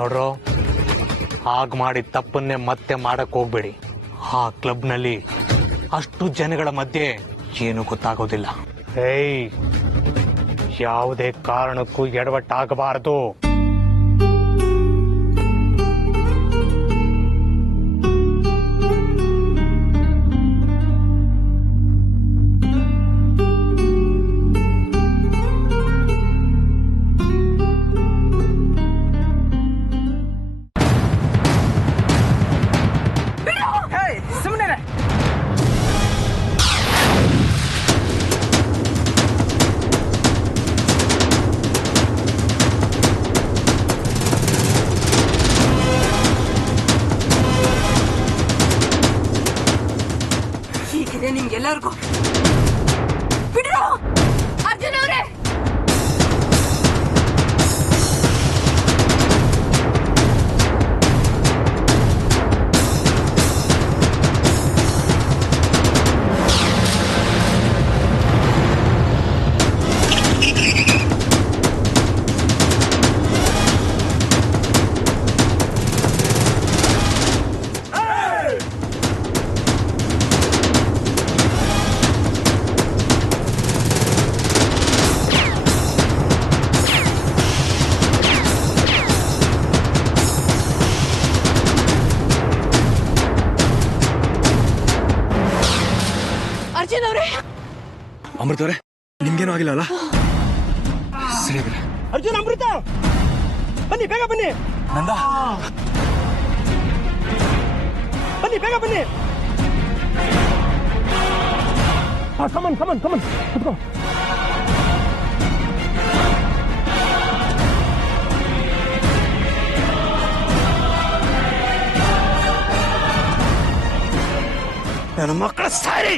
ನೋಡ್ರೋ, ಹಾಗೆ ಮಾಡಿದ ತಪ್ಪನ್ನೇ ಮತ್ತೆ ಮಾಡಕ್ ಹೋಗ್ಬೇಡಿ. ಆ ಕ್ಲಬ್ನಲ್ಲಿ ಅಷ್ಟು ಜನಗಳ ಮಧ್ಯೆ ಏನು ಗೊತ್ತಾಗೋದಿಲ್ಲ. ಏಯ್, ಯಾವುದೇ ಕಾರಣಕ್ಕೂ ಎಡವಟ್ಟಾಗಬಾರದು. ನಿಮ್ಗೆಲ್ಲರಿಗೂ ಬಿಡ್ರೋ. ಅರ್ಜುನ್ ಅವರೇ, ಅರ್ಜುನ್ ಅವರೇ, ಅಮೃತ ಅವರೇ, ನಿಮ್ಗೇನು ಆಗಿಲ್ಲ ಅಲ್ಲ? ಸರಿ. ಅರ್ಜುನ್, ಅಮೃತ, ಬನ್ನಿ, ಬೇಗ ಬನ್ನಿ. ನಂದ, ಬನ್ನಿ, ಬೇಗ ಬನ್ನಿ. ಕಮನ್ ಕಮನ್ ಕಮನ್, ಕುತ್ಕೋ. ನನ್ನ ಮಕ್ಕಳ ಸಾರಿ.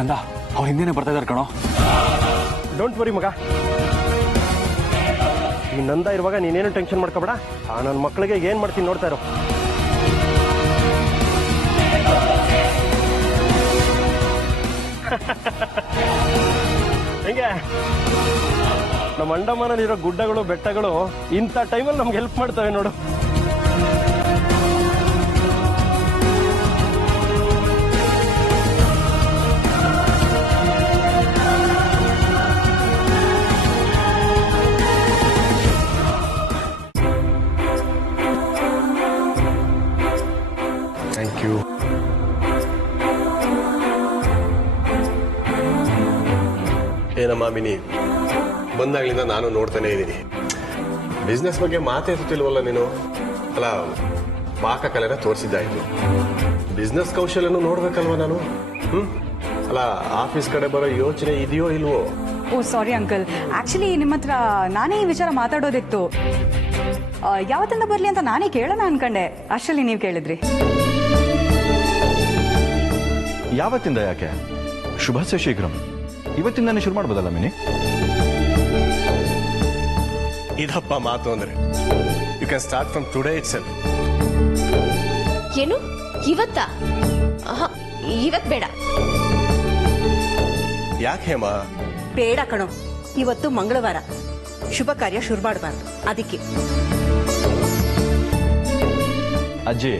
ನಂದ, ಅವ್ರ ಹಿಂದೆನೆ ಬರ್ತಾ ಇದಾರೆ ಕಣೋ. ಡೋಂಟ್ ವರಿ ಮಗ, ಈ ನಂದ ಇರುವಾಗ ನೀನೇನು ಟೆನ್ಷನ್ ಮಾಡ್ಕೋಬೇಡ. ನನ್ನ ಮಕ್ಕಳಿಗೆ ಏನ್ ಮಾಡ್ತೀನಿ ನೋಡ್ತಾ ಇರೋ. ಹೆಂಗೆ ನಮ್ಮ ಅಂಡಮಾನಲ್ಲಿರೋ ಗುಡ್ಡಗಳು ಬೆಟ್ಟಗಳು ಇಂಥ ಟೈಮಲ್ಲಿ ನಮ್ಗೆ ಹೆಲ್ಪ್ ಮಾಡ್ತವೆ ನೋಡು. Thank you. ಏನಮ್ಮ ಮಿನಿ, ಬಂದಾಗ್ಲಿಂದ ನಾನು ನೋಡ್ತಾನೆ ಇದ್ದೀನಿ. ಬಿಸ್ನೆಸ್ ಬಗ್ಗೆ ಮಾತೇ ಎತ್ತುತ್ತಿಲ್ವಲ್ಲ ನೀನು? ಅಲ್ಲ, ಪಾಕಕಲೆನ ತೋರಿಸಿದ್ದಾಯ್ತು, ಬಿಸ್ನೆಸ್ ಕೌಶಲ್ಯನೂ ನೋಡ್ಬೇಕಲ್ವ ನಾನು? ಅಲ್ಲ, ಆಫೀಸ್ ಕಡೆ ಬರೋ ಯೋಚನೆ ಇದೆಯೋ ಇಲ್ವೋ? ಓ ಸಾರಿ ಅಂಕಲ್, ಆಕ್ಚುಲಿ ನಿಮ್ಮ ಹತ್ರ ನಾನೇ ಈ ವಿಚಾರ ಮಾತಾಡೋದಿತ್ತು. ಯಾವತ್ತಿಂದ ಬರ್ಲಿ ಅಂತ ನಾನೇ ಕೇಳೋಣ ಅನ್ಕಂಡೆ, ಅಷ್ಟರಲ್ಲಿ ನೀವು ಕೇಳಿದ್ರಿ. ಯಾವತ್ತಿಂದ? ಯಾಕೆ? ಶುಭಾಶಯ ಶೀಘ್ರಂ. ಇವತ್ತಿಂದಾನೇ ಶುರು ಮಾಡ್ಬೋದಲ್ಲ ಮಿನಿ? ಇದಪ್ಪ ಮಾತು ಅಂದ್ರೆ. You can start from today itself. ಏನು ಇವತ್ತಾ? ಇವತ್ ಬೇಡ. ಯಾಕೆ ಹೇಮ? ಬೇಡ ಕಣೋ, ಇವತ್ತು ಮಂಗಳವಾರ, ಶುಭ ಕಾರ್ಯ ಶುರು ಮಾಡಬಾರ್ದು, ಅದಕ್ಕೆ. ಅಜ್ಜಿ,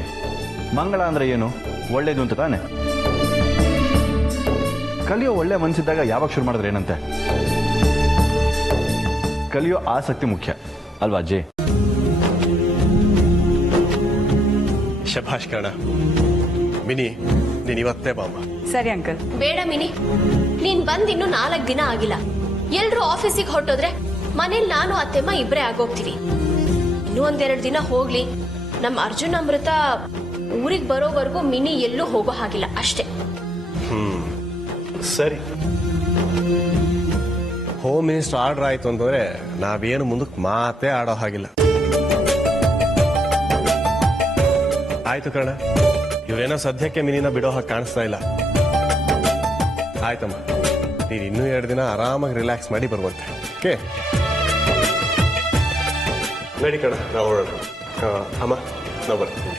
ಮಂಗಳ ಅಂದ್ರೆ ಏನು? ಒಳ್ಳೇದು ಅಂತ ತಾನೆ? ಕಲಿಯೋ ಒಳ್ಳೆ ಮನಸ್ಸಿದ್ದಾಗ ಯಾವಾಗ ಶುರು ಮಾಡಿದ್ರೆ ಏನಂತೆ? ಕಲಿಯೋ ಆಸಕ್ತಿ ಮುಖ್ಯ ಅಲ್ವಾ ಅಜ್ಜಿ? ಶಭಾಷ್ ಕಣ. ಮಿನಿ, ನೀನ್ ಇವತ್ತೇ ಬಾಮ್ಮ. ಸರಿ ಅಂಕಲ್. ಬೇಡ ಮಿನಿ, ನೀನ್ ಬಂದ್ ಇನ್ನು 4 ದಿನ ಆಗಿಲ್ಲ. ಎಲ್ರು ಆಫೀಸಿಗೆ ಹೊರಟೋದ್ರೆ ಮನೇಲಿ ನಾನು ಅತ್ತೆಮ್ಮ ಇಬ್ರೇ ಆಗೋಗ್ತೀವಿ. ಇನ್ನೂ 1-2 ದಿನ ಹೋಗ್ಲಿ. ನಮ್ಮ ಅರ್ಜುನ್ ಅಮೃತ ಊರಿಗೆ ಬರೋವರೆಗೂ ಮಿನಿ ಎಲ್ಲೂ ಹೋಗೋ ಹಾಗಿಲ್ಲ ಅಷ್ಟೇ. ಸರಿ. ಹೋಮ್ ಮಿನಿಸ್ಟರ್ ಆರ್ಡರ್ ಆಯ್ತು ಅಂತಂದ್ರೆ ನಾವೇನು ಮುಂದಕ್ಕೆ ಮಾತೇ ಆಡೋ ಹಾಗಿಲ್ಲ. ಆಯ್ತು ಕಣ, ಇವ್ರೇನೋ ಸದ್ಯಕ್ಕೆ ಮಿನಿನ ಬಿಡೋ ಹಾಗೆ ಕಾಣಿಸ್ತಾ ಇಲ್ಲ. ಆಯ್ತಮ್ಮ, ನೀನು ಇನ್ನೂ 2 ದಿನ ಆರಾಮಾಗಿ ರಿಲ್ಯಾಕ್ಸ್ ಮಾಡಿ ಬರುವಂತೆ. ಓಕೆ, ನಡಿ ಕಣ, ನಾವು ಹೊರಡೋಣ. ಅಮ್ಮ, ನಾವು ಬರ್ತೀವಿ.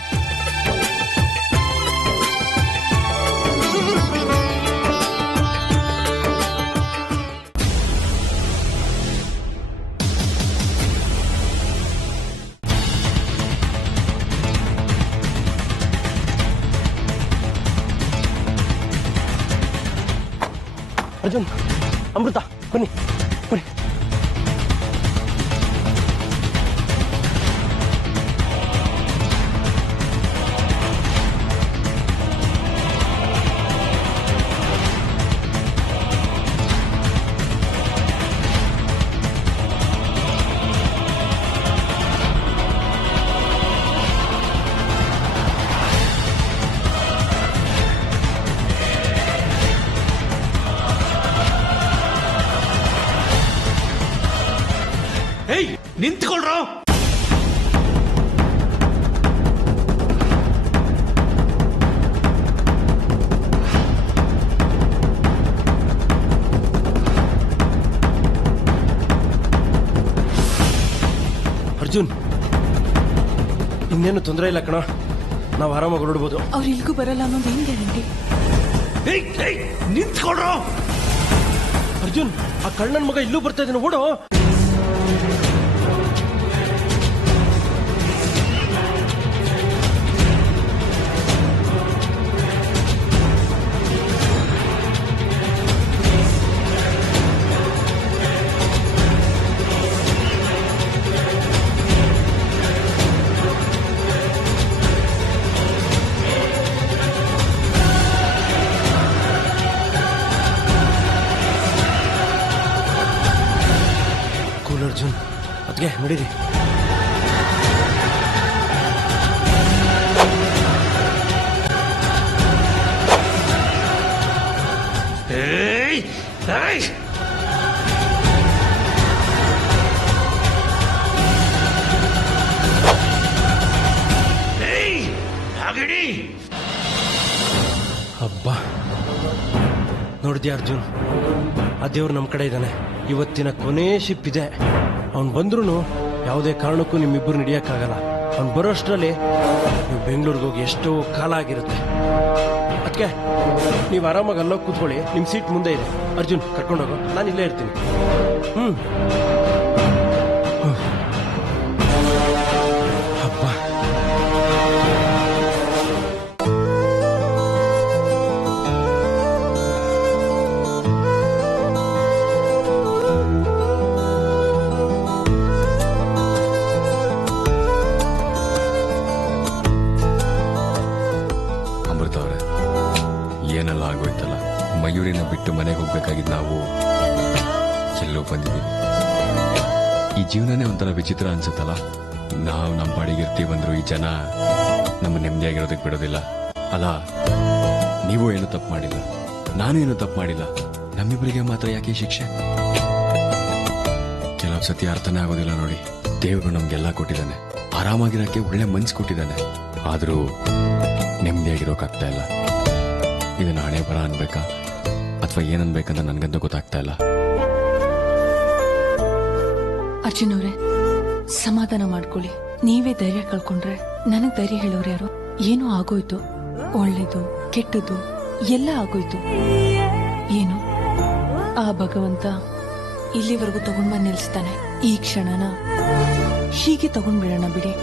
ಅರ್ಜುನ್, ಅಮೃತ, ಬನ್ನಿ ಬನ್ನಿ. ನಿಂತ್ಕೊಳ್ರೋ. ಅರ್ಜುನ್, ಇನ್ನೇನು ತೊಂದರೆ ಇಲ್ಲ ಕಣ, ನಾವು ಆರಾಮಾಗಿ ಹೊರಡ್ಬೋದು. ಅವ್ರು ಇಲ್ಗೂ ಬರಲ್ಲ ಅನ್ನೋದು ಏನ್ ಗ್ಯಾರಂಟಿ? ನಿಂತ್ಕೊಳ್ರೋ. ಅರ್ಜುನ್, ಆ ಕಳ್ಳನ ಮಗ ಇಲ್ಲೂ ಬರ್ತಾ ಇದ್ದಾನೆ, ಓಡೋ. ಅರ್ಜುನ್, ಅದಕ್ಕೆ ನಡೀರಿ. ಹಬ್ಬ, ನೋಡಿದ್ಯಾ ಅರ್ಜುನ್, ಆ ದೇವ್ರು ನಮ್ಮ ಕಡೆ ಇದ್ದಾನೆ. ಇವತ್ತಿನ ಕೊನೆ ಶಿಪ್ ಇದೆ. ಅವನು ಬಂದ್ರೂ ಯಾವುದೇ ಕಾರಣಕ್ಕೂ ನಿಮ್ಮಿಬ್ಬರು ನಡೆಯಕ್ಕಾಗಲ್ಲ. ಅವ್ನು ಬರೋಷ್ಟರಲ್ಲಿ ನೀವು ಬೆಂಗಳೂರಿಗೆ ಹೋಗಿ ಎಷ್ಟೋ ಕಾಲ ಆಗಿರುತ್ತೆ. ಅದಕ್ಕೆ ನೀವು ಆರಾಮಾಗಿ ಅಲ್ಲೋಗಿ ಕೂತ್ಕೊಳ್ಳಿ, ನಿಮ್ಮ ಸೀಟ್ ಮುಂದೆ ಇದೆ. ಅರ್ಜುನ್, ಕರ್ಕೊಂಡೋಗು, ನಾನು ಇಲ್ಲೇ ಇರ್ತೀನಿ. ಹಬ್ಬ. ಏನೆಲ್ಲ ಆಗೋಯ್ತಲ್ಲ. ಮಯೂರಿನ ಬಿಟ್ಟು ಮನೆಗೆ ಹೋಗ್ಬೇಕಾಗಿದ್ದು ನಾವು ಎಲ್ಲೋ ಬಂದಿದ್ದೀವಿ. ಈ ಜೀವನನೇ ಒಂಥರ ವಿಚಿತ್ರ ಅನ್ಸುತ್ತಲ್ಲ. ನಾವು ನಮ್ಮ ಪಾಡಿಗೆ ಇರ್ತೀವಂದ್ರು ಈ ಜನ ನಮ್ಮ ನೆಮ್ಮದಿಯಾಗಿರೋದಕ್ಕೆ ಬಿಡೋದಿಲ್ಲ ಅಲ್ಲ. ನೀವು ಏನು ತಪ್ಪು ಮಾಡಿಲ್ಲ, ನಾನು ಏನು ತಪ್ಪು ಮಾಡಿಲ್ಲ, ನಮ್ಮಿಬ್ಬರಿಗೆ ಮಾತ್ರ ಯಾಕೆ ಶಿಕ್ಷೆ? ಕೆಲವು ಸತಿ ಅರ್ಥನೇ ಆಗೋದಿಲ್ಲ ನೋಡಿ. ದೇವರು ನಮ್ಗೆಲ್ಲ ಕೊಟ್ಟಿದ್ದಾನೆ, ಆರಾಮಾಗಿರೋಕ್ಕೆ ಒಳ್ಳೆ ಮನ್ಸು ಕೊಟ್ಟಿದ್ದಾನೆ, ಆದರೂ ನೆಮ್ಮದಿಯಾಗಿರೋಕ್ಕಾಗ್ತಾ ಇಲ್ಲ. ಇದನ್ನ ಹಣೆ ಬರ ಅನ್ಬೇಕಾ ಅಥವಾ ಏನನ್ಬೇಕಂತ ನನ್ಗಂತೂ ಗೊತ್ತಾಗ್ತಾ ಇಲ್ಲ. ಅರ್ಜುನ್ ಅವರೇ, ಸಮಾಧಾನ ಮಾಡ್ಕೊಳ್ಳಿ. ನೀವೇ ಧೈರ್ಯ ಕಳ್ಕೊಂಡ್ರೆ ನನಗ್ ಧೈರ್ಯ ಹೇಳೋರು ಯಾರು? ಏನೋ ಆಗೋಯ್ತು, ಒಳ್ಳೇದು ಕೆಟ್ಟದ್ದು ಎಲ್ಲ ಆಗೋಯ್ತು. ಏನು ಆ ಭಗವಂತ ಇಲ್ಲಿವರೆಗೂ ತಗೊಂಡ್ ಬಂದ್ ನಿಲ್ಸ್ತಾನೆ. ಈ ಕ್ಷಣನ ಹೀಗೆ ತಗೊಂಡ್ಬಿಡೋಣ ಬಿಡಿ.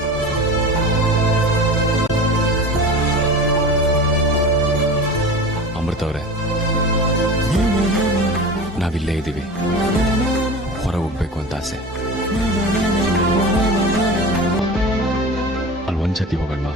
ಅಮೃತ ಅವರೇ, ನಾವಿಲ್ಲೇ ಇದ್ದೀವಿ. ಹೊರ ಹೋಗ್ಬೇಕು ಅಂತ ಆಸೆ. ಅಲ್ಲಿ ಒಂದ್ಸತಿ ಹೋಗಲ್ವಾ?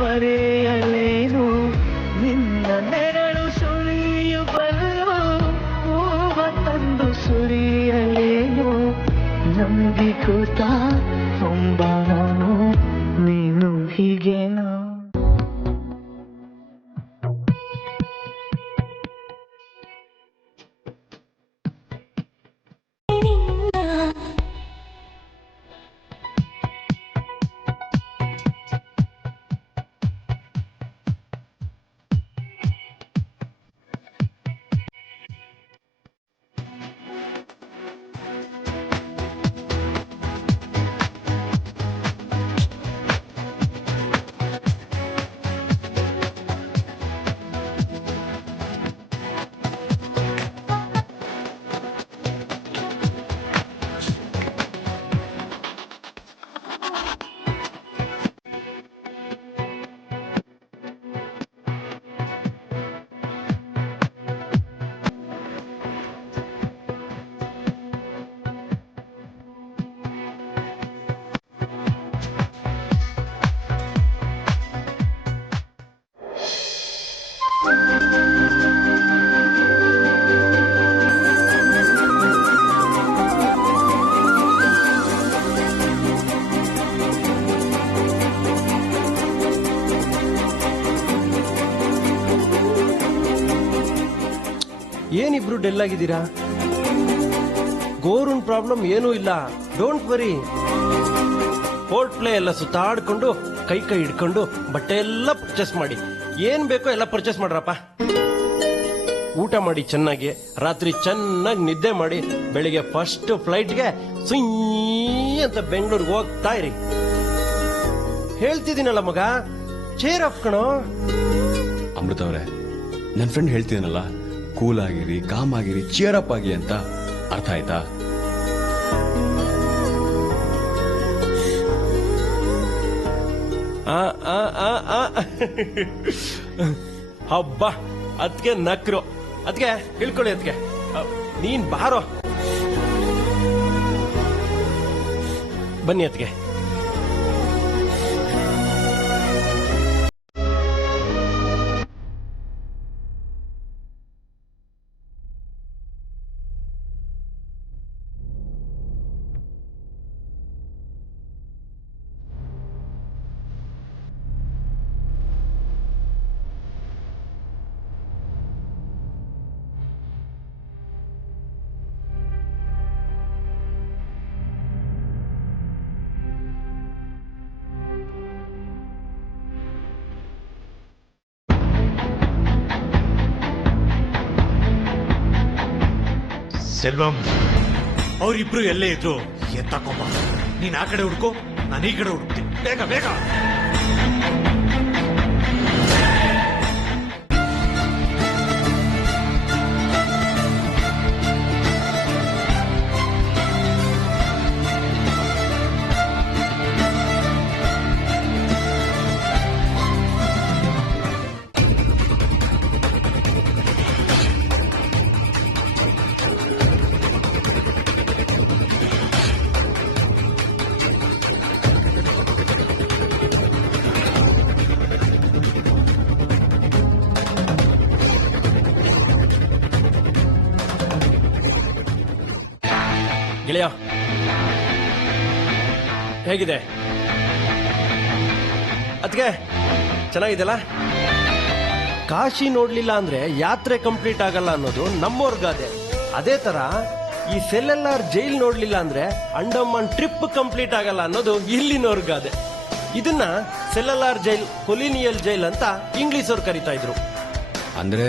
ಬರೆಯಲೇನು ನಿನ್ನ ನೆರಳು ಸುಳಿಯುಬಲ್ಲು ಹೂವ ತಂದು ಸುರಿಯಲೇನು ನಂಬಿಕೂತ ಹೊಂಬಾನು ನೀನು ಹೀಗೇನು ಏನಿಬ್ರು ಡೆಲ್ ಆಗಿದ್ದೀರಾ? ಗೋರುನ್ ಪ್ರಾಬ್ಲಮ್ ಏನೂ ಇಲ್ಲ, ಡೋಂಟ್ ವರಿ. ಪೋರ್ಟ್ ಪ್ಲೇ ಎಲ್ಲ ಸುತ್ತಾಡ್ಕೊಂಡು ಕೈ ಹಿಡ್ಕೊಂಡು ಬಟ್ಟೆ ಎಲ್ಲ ಪರ್ಚೇಸ್ ಮಾಡಿ, ಏನ್ ಬೇಕೋ ಎಲ್ಲ ಪರ್ಚೇಸ್ ಮಾಡ್ರಪ್ಪ. ಊಟ ಮಾಡಿ ಚೆನ್ನಾಗಿ, ರಾತ್ರಿ ಚೆನ್ನಾಗಿ ನಿದ್ದೆ ಮಾಡಿ, ಬೆಳಿಗ್ಗೆ ಫಸ್ಟ್ ಫ್ಲೈಟ್ಗೆ ಸುಯ್ ಅಂತ ಬೆಂಗಳೂರಿಗೆ ಹೋಗ್ತಾ ಇರಿ. ಹೇಳ್ತಿದ್ದೀನಲ್ಲ ಮಗ, ಚೇರ್ ಅಪ್ ಕಣೋ. ಅಮೃತ ಅವರೇ, ನನ್ನ ಫ್ರೆಂಡ್ ಹೇಳ್ತೀನಲ್ಲ, ಕೂಲ್ ಆಗಿರಿ, ಕಾಮ್ ಆಗಿರಿ, ಚೇರ್ ಅಪ್ ಆಗಿ ಅಂತ. ಅರ್ಥ ಆಯ್ತಾ? ಹಬ್ಬ, ಅದಕ್ಕೆ ನಕ್ರು. ಅದಕ್ಕೆ ಹೇಳ್ಕೊಳ್ಳಿ, ಅದಕ್ಕೆ ನೀನ್ ಬಾರೋ, ಬನ್ನಿ ಅದಕ್ಕೆ. ಸೆಲ್ವಂ, ಅವರಿಬ್ರು ಎಲ್ಲೇ ಇದ್ರು ಎತ್ತಾಕೊಂಬ. ನೀನ್ ಆ ಕಡೆ ಹುಡ್ಕೋ, ನಾನು ಈ ಕಡೆ ಹುಡುಕ್ತೀನಿ. ಬೇಗ ಬೇಗ. ಗೆಳೆಯ ಹೇಗಿದೆ? ಅದ್ಕೆ ಚೆನ್ನಾಗಿದೆಲ್ಲ. ಕಾಶಿ ನೋಡ್ಲಿಲ್ಲ ಅಂದ್ರೆ ಯಾತ್ರೆ ಕಂಪ್ಲೀಟ್ ಆಗಲ್ಲ ಅನ್ನೋದು ನಮ್ಮವ್ರಗಾದೆ. ಅದೇ ತರ ಈ ಸೆಲ್ಯುಲಾರ್ ಜೈಲ್ ನೋಡ್ಲಿಲ್ಲ ಅಂದ್ರೆ ಅಂಡಮಾನ್ ಟ್ರಿಪ್ ಕಂಪ್ಲೀಟ್ ಆಗಲ್ಲ ಅನ್ನೋದು ಇಲ್ಲಿನವ್ರಗಾದೆ. ಇದನ್ನ ಸೆಲ್ಯುಲಾರ್ ಜೈಲ್, ಕೊಲಿನಿಯಲ್ ಜೈಲ್ ಅಂತ ಇಂಗ್ಲಿಷ್ ಅವ್ರು ಕರಿತಾ ಇದ್ರು. ಅಂದ್ರೆ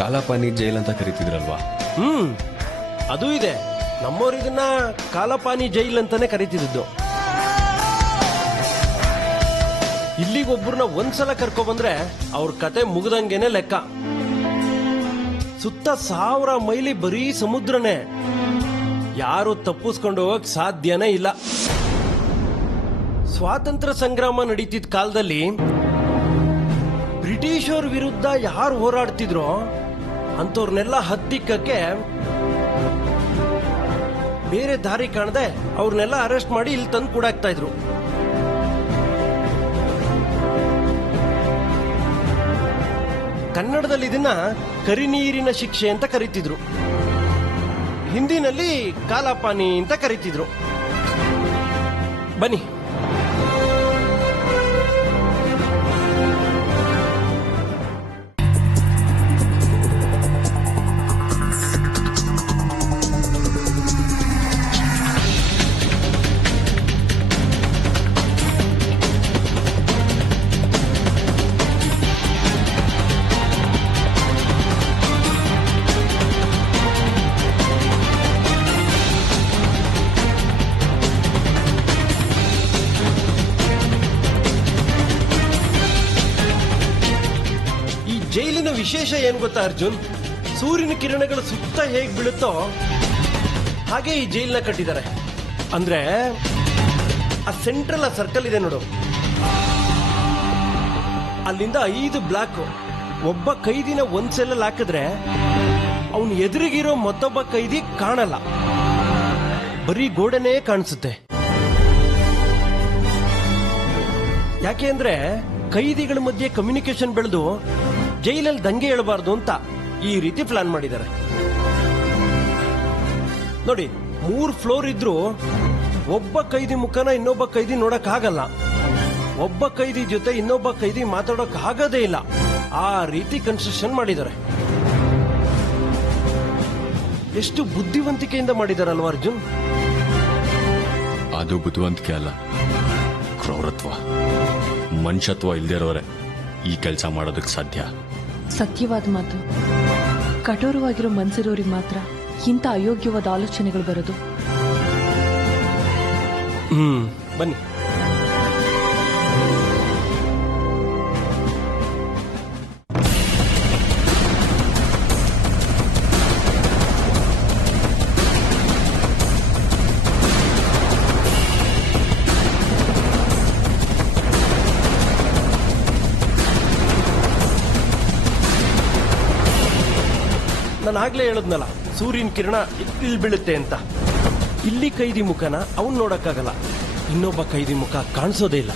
ಕಾಲಾಪಾನಿ ಜೈಲ್ ಅಂತ ಕರಿತಿದ್ರಲ್ವಾ? ಅದು ಇದೆ. ನಮ್ಮವ್ರು ಇದನ್ನ ಕಾಲಪಾನಿ ಜೈಲ್ ಅಂತಾನೆ ಕರಿತಿದ್ದು. ಇಲ್ಲಿಗೊಬ್ಬರನ್ನ ಒಂದ್ಸಲ ಕರ್ಕೊ ಬಂದ್ರೆ ಅವ್ರ ಕತೆ ಮುಗ್ದಂಗೆನೆ ಲೆಕ್ಕ. ಸುತ್ತ 1000 ಮೈಲಿ ಬರೀ ಸಮುದ್ರನೇ. ಯಾರು ತಪ್ಪಿಸ್ಕೊಂಡು ಹೋಗಕ್ ಸಾಧ್ಯನೇ ಇಲ್ಲ. ಸ್ವಾತಂತ್ರ್ಯ ಸಂಗ್ರಾಮ ನಡೀತಿದ್ದ ಕಾಲದಲ್ಲಿ ಬ್ರಿಟಿಷರ ವಿರುದ್ಧ ಯಾರು ಹೋರಾಡ್ತಿದ್ರೋ ಅಂತವ್ರನ್ನೆಲ್ಲ ಹತ್ತಿಕ್ಕಕ್ಕೆ ಬೇರೆ ದಾರಿ ಕಾಣದೆ ಅವ್ರನ್ನೆಲ್ಲ ಅರೆಸ್ಟ್ ಮಾಡಿ ಇಲ್ಲಿ ತಂದು ಕೂಡಾಕ್ತಾ ಇದ್ರು. ಕನ್ನಡದಲ್ಲಿ ಇದನ್ನ ಕರಿನೀರಿನ ಶಿಕ್ಷೆ ಅಂತ ಕರೀತಿದ್ರು. ಹಿಂದಿನಲ್ಲಿ ಕಾಲಾಪಾನಿ ಅಂತ ಕರೀತಿದ್ರು. ಬನ್ನಿ. ಜೈಲಿನ ವಿಶೇಷ ಏನ್ ಗೊತ್ತಾ ಅರ್ಜುನ್? ಸೂರ್ಯನ ಕಿರಣಗಳು ಸುತ್ತ ಹೇಗ್ ಬೀಳುತ್ತೋ ಹಾಗೆ ಈ ಜೈಲ್ನ ಕಟ್ಟಿದ್ದಾರೆ. ಅಂದ್ರೆ ಆ ಸೆಂಟ್ರಲ್ ಸರ್ಕಲ್ ಇದೆ ನೋಡು, ಅಲ್ಲಿಂದ 5 ಬ್ಲಾಕ್. ಒಬ್ಬ ಕೈದಿನ ಒಂದ್ ಸೆಲ್ಲಲ್ಲಿ ಹಾಕಿದ್ರೆ ಅವನ್ ಎದುರಿಗಿರೋ ಮತ್ತೊಬ್ಬ ಕೈದಿ ಕಾಣಲ್ಲ, ಬರೀ ಗೋಡೆನೇ ಕಾಣಿಸುತ್ತೆ. ಯಾಕೆ ಅಂದ್ರೆ ಕೈದಿಗಳ ಮಧ್ಯೆ ಕಮ್ಯುನಿಕೇಶನ್ ಬೆಳೆದು ಜೈಲಲ್ಲಿ ದಂಗೆ ಹೇಳಬಾರ್ದು ಅಂತ ಈ ರೀತಿ ಪ್ಲಾನ್ ಮಾಡಿದ್ದಾರೆ. ನೋಡಿ, 3 ಫ್ಲೋರ್ ಇದ್ರೂ ಒಬ್ಬ ಕೈದಿ ಮುಖನ ಇನ್ನೊಬ್ಬ ಕೈದಿ ನೋಡಕ್ ಆಗಲ್ಲ, ಒಬ್ಬ ಕೈದಿ ಜೊತೆ ಇನ್ನೊಬ್ಬ ಕೈದಿ ಮಾತಾಡೋಕ್ ಆಗೋದೇ ಇಲ್ಲ. ಆ ರೀತಿ ಕನ್ಸ್ಟ್ರಕ್ಷನ್ ಮಾಡಿದ್ದಾರೆ. ಎಷ್ಟು ಬುದ್ಧಿವಂತಿಕೆಯಿಂದ ಮಾಡಿದಾರಲ್ವಾ ಅರ್ಜುನ್? ಅದು ಬುದ್ಧಿವಂತಿಕೆ ಅಲ್ಲ, ಕ್ರೌರತ್ವ, ಮನುಷ್ಯತ್ವ ಇಲ್ದೇ ಇರೋರೆ ಈ ಕೆಲಸ ಮಾಡೋದಕ್ಕೆ ಸಾಧ್ಯ. ಸತ್ಯವಾದ ಮಾತು. ಕಠೋರವಾಗಿರೋ ಮನ್ಸಿರೋರಿಗೆ ಮಾತ್ರ ಇಂಥ ಅಯೋಗ್ಯವಾದ ಆಲೋಚನೆಗಳು ಬರೋದು. ಬನ್ನಿ. ನಾನು ಆಗ್ಲೇ ಹೇಳದ್ನಲ್ಲ, ಸೂರ್ಯನ ಕಿರಣ ಇಲ್ಲಿ ಬೀಳುತ್ತೆ ಅಂತ. ಇಲ್ಲಿ ಕೈದಿ ಮುಖನ ಅವನ್ ನೋಡಕ್ಕಾಗಲ್ಲ, ಇನ್ನೊಬ್ಬ ಕೈದಿ ಮುಖ ಕಾಣಿಸೋದೇ ಇಲ್ಲ.